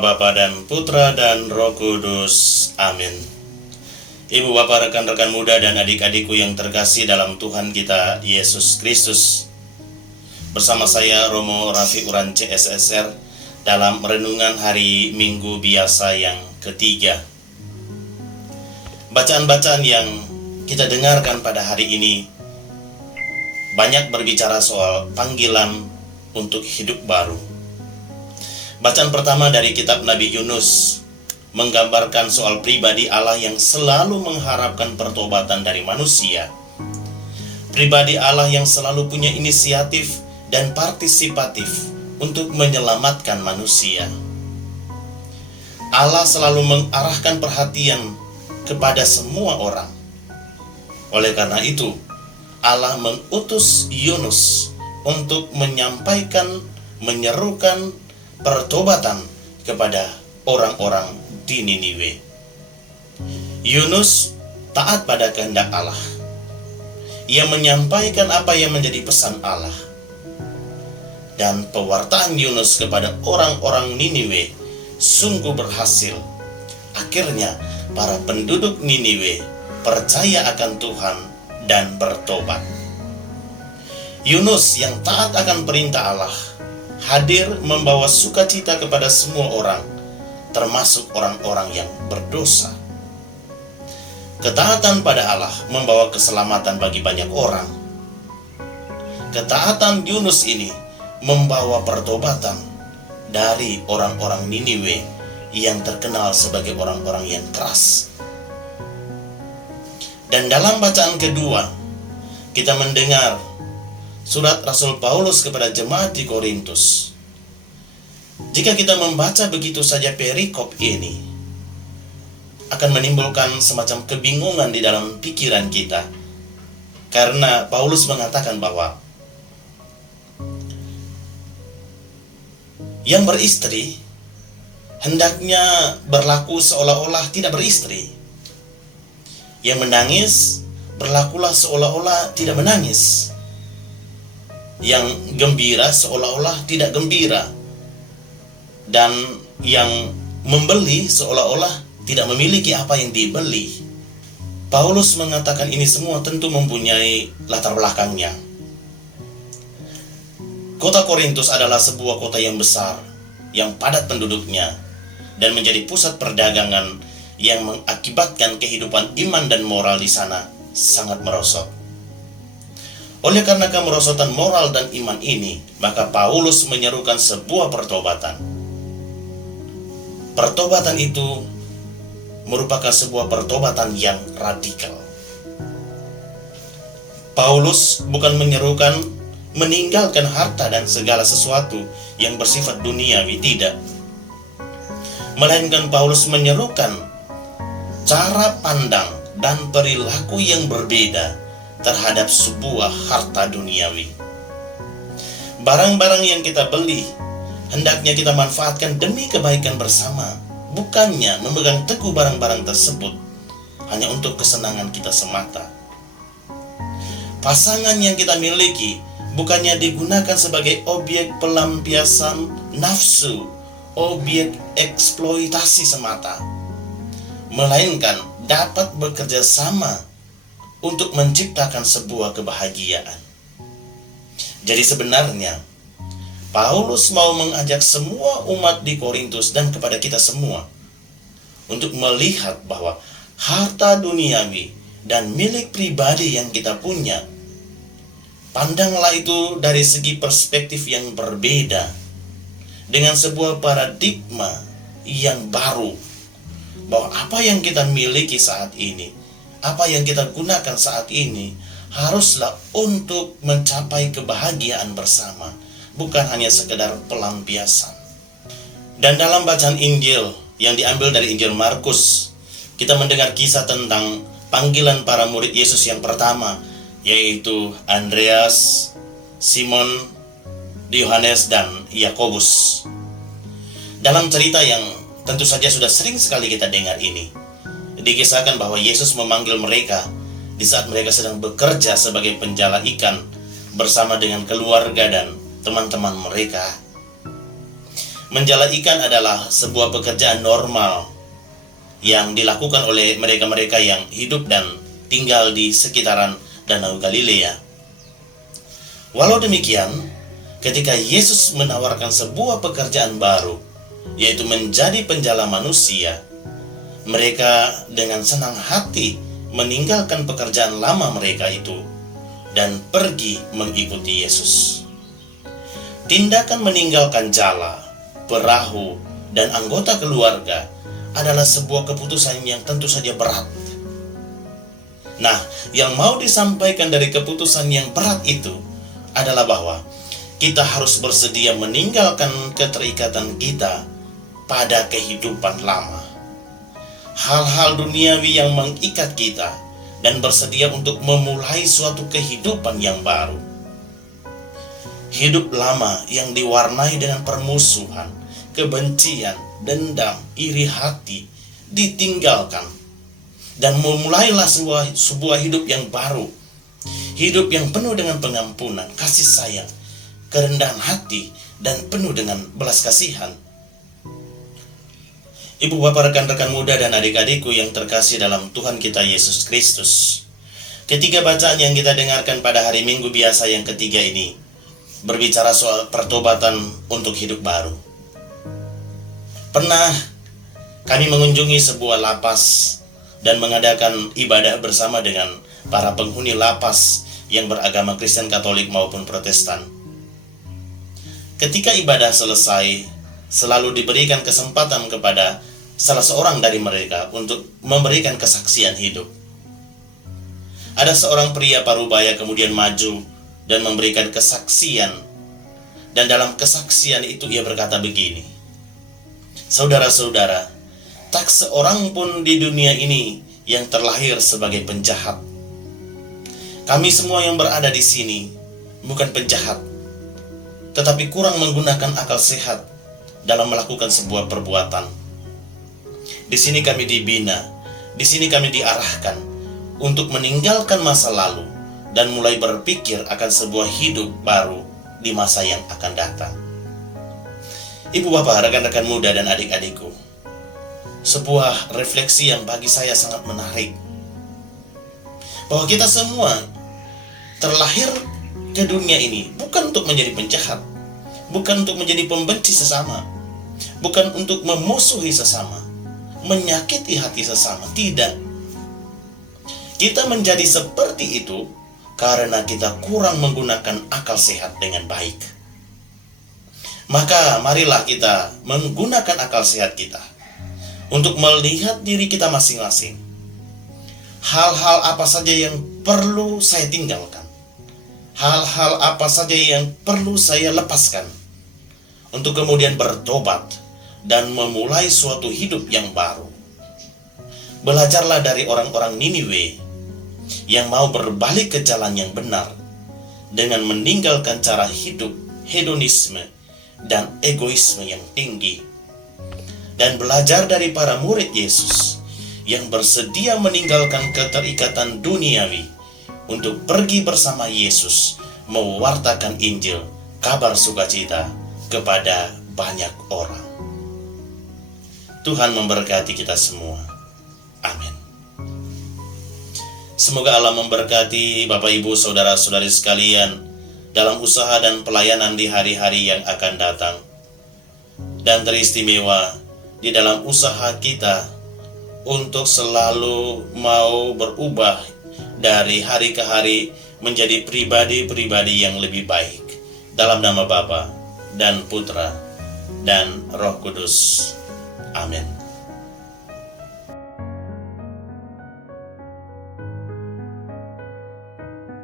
nama Bapa dan Putra dan Roh Kudus. Amin. Ibu, bapak, rekan-rekan muda dan adik-adikku yang terkasih dalam Tuhan kita Yesus Kristus, bersama saya Romo Rafi Uran CSSR dalam renungan hari Minggu biasa yang ketiga. Bacaan-bacaan yang kita dengarkan pada hari ini banyak berbicara soal panggilan untuk hidup baru. Bacaan pertama dari kitab Nabi Yunus menggambarkan soal pribadi Allah yang selalu mengharapkan pertobatan dari manusia. Pribadi Allah yang selalu punya inisiatif dan partisipatif untuk menyelamatkan manusia. Allah selalu mengarahkan perhatian kepada semua orang. Oleh karena itu, Allah mengutus Yunus untuk menyerukan pertobatan kepada orang-orang di Niniwe. Yunus taat pada kehendak Allah. Ia menyampaikan apa yang menjadi pesan Allah. Dan pewartaan Yunus kepada orang-orang Niniwe sungguh berhasil. Akhirnya para penduduk Niniwe percaya akan Tuhan dan bertobat. Yunus yang taat akan perintah Allah hadir membawa sukacita kepada semua orang, termasuk orang-orang yang berdosa. Ketaatan pada Allah membawa keselamatan bagi banyak orang. Ketaatan Yunus ini membawa pertobatan dari orang-orang Niniwe yang terkenal sebagai orang-orang yang keras. Dan dalam bacaan kedua, kita mendengar surat Rasul Paulus kepada jemaat di Korintus. Jika kita membaca begitu saja perikop ini, akan menimbulkan semacam kebingungan di dalam pikiran kita. Karena Paulus mengatakan bahwa yang beristri hendaknya berlaku seolah-olah tidak beristri. Yang menangis berlakulah seolah-olah tidak menangis. Yang gembira seolah-olah tidak gembira, dan yang membeli seolah-olah tidak memiliki apa yang dibeli. Paulus mengatakan ini semua tentu mempunyai latar belakangnya. Kota Korintus adalah sebuah kota yang besar, yang padat penduduknya, dan menjadi pusat perdagangan yang mengakibatkan kehidupan iman dan moral di sana sangat merosot. Oleh karena kemerosotan moral dan iman ini, maka Paulus menyerukan sebuah pertobatan. Pertobatan itu merupakan sebuah pertobatan yang radikal. Paulus bukan menyerukan meninggalkan harta dan segala sesuatu yang bersifat duniawi, tidak. Melainkan Paulus menyerukan cara pandang dan perilaku yang berbeda terhadap sebuah harta duniawi. Barang-barang yang kita beli hendaknya kita manfaatkan demi kebaikan bersama, bukannya memegang teguh barang-barang tersebut hanya untuk kesenangan kita semata. Pasangan yang kita miliki bukannya digunakan sebagai objek pelampiasan nafsu, objek eksploitasi semata, melainkan dapat bekerja sama untuk menciptakan sebuah kebahagiaan. Jadi sebenarnya Paulus mau mengajak semua umat di Korintus dan kepada kita semua untuk melihat bahwa harta duniawi dan milik pribadi yang kita punya, pandanglah itu dari segi perspektif yang berbeda, dengan sebuah paradigma yang baru, bahwa apa yang kita miliki saat ini, apa yang kita gunakan saat ini haruslah untuk mencapai kebahagiaan bersama, bukan hanya sekedar pelampiasan. Dan dalam bacaan Injil yang diambil dari Injil Markus, kita mendengar kisah tentang panggilan para murid Yesus yang pertama, yaitu Andreas, Simon, Yohanes, dan Yakobus. Dalam cerita yang tentu saja sudah sering sekali kita dengar ini, dikisahkan bahwa Yesus memanggil mereka di saat mereka sedang bekerja sebagai penjala ikan bersama dengan keluarga dan teman-teman mereka. Menjala ikan adalah sebuah pekerjaan normal yang dilakukan oleh mereka-mereka yang hidup dan tinggal di sekitaran Danau Galilea. Walau demikian, ketika Yesus menawarkan sebuah pekerjaan baru, yaitu menjadi penjala manusia, mereka dengan senang hati meninggalkan pekerjaan lama mereka itu dan pergi mengikuti Yesus. Tindakan meninggalkan jala, perahu, dan anggota keluarga adalah sebuah keputusan yang tentu saja berat. Nah, yang mau disampaikan dari keputusan yang berat itu adalah bahwa kita harus bersedia meninggalkan keterikatan kita pada kehidupan lama, hal-hal duniawi yang mengikat kita, dan bersedia untuk memulai suatu kehidupan yang baru. Hidup lama yang diwarnai dengan permusuhan, kebencian, dendam, iri hati ditinggalkan, dan memulailah sebuah hidup yang baru, hidup yang penuh dengan pengampunan, kasih sayang, kerendahan hati, dan penuh dengan belas kasihan. Ibu bapak, rekan-rekan muda, dan adik-adikku yang terkasih dalam Tuhan kita Yesus Kristus, ketiga bacaan yang kita dengarkan pada hari Minggu biasa yang ketiga ini berbicara soal pertobatan untuk hidup baru. Pernah kami mengunjungi sebuah lapas dan mengadakan ibadah bersama dengan para penghuni lapas yang beragama Kristen, Katolik maupun Protestan. Ketika ibadah selesai, selalu diberikan kesempatan kepada salah seorang dari mereka untuk memberikan kesaksian hidup. Ada seorang pria parubaya kemudian maju dan memberikan kesaksian, dan dalam kesaksian itu ia berkata begini, "Saudara-saudara, tak seorang pun di dunia ini yang terlahir sebagai penjahat. Kami semua yang berada di sini bukan penjahat, tetapi kurang menggunakan akal sehat dalam melakukan sebuah perbuatan. Di sini kami dibina, di sini kami diarahkan untuk meninggalkan masa lalu dan mulai berpikir akan sebuah hidup baru di masa yang akan datang." Ibu bapak, rekan-rekan muda, dan adik-adikku, sebuah refleksi yang bagi saya sangat menarik, bahwa kita semua terlahir ke dunia ini bukan untuk menjadi penjahat, bukan untuk menjadi pembenci sesama, bukan untuk memusuhi sesama, menyakiti hati sesama. Tidak. Kita menjadi seperti itu karena kita kurang menggunakan akal sehat dengan baik. Maka marilah kita menggunakan akal sehat kita untuk melihat diri kita masing-masing. Hal-hal apa saja yang perlu saya tinggalkan, hal-hal apa saja yang perlu saya lepaskan, untuk kemudian bertobat dan memulai suatu hidup yang baru. Belajarlah dari orang-orang Niniwe yang mau berbalik ke jalan yang benar dengan meninggalkan cara hidup hedonisme dan egoisme yang tinggi, dan belajar dari para murid Yesus yang bersedia meninggalkan keterikatan duniawi untuk pergi bersama Yesus mewartakan Injil, kabar sukacita, kepada banyak orang. Tuhan memberkati kita semua. Amin. Semoga Allah memberkati Bapak, Ibu, saudara-saudari sekalian dalam usaha dan pelayanan di hari-hari yang akan datang, dan teristimewa di dalam usaha kita untuk selalu mau berubah dari hari ke hari menjadi pribadi-pribadi yang lebih baik, dalam nama Bapa dan Putra dan Roh Kudus. Amin.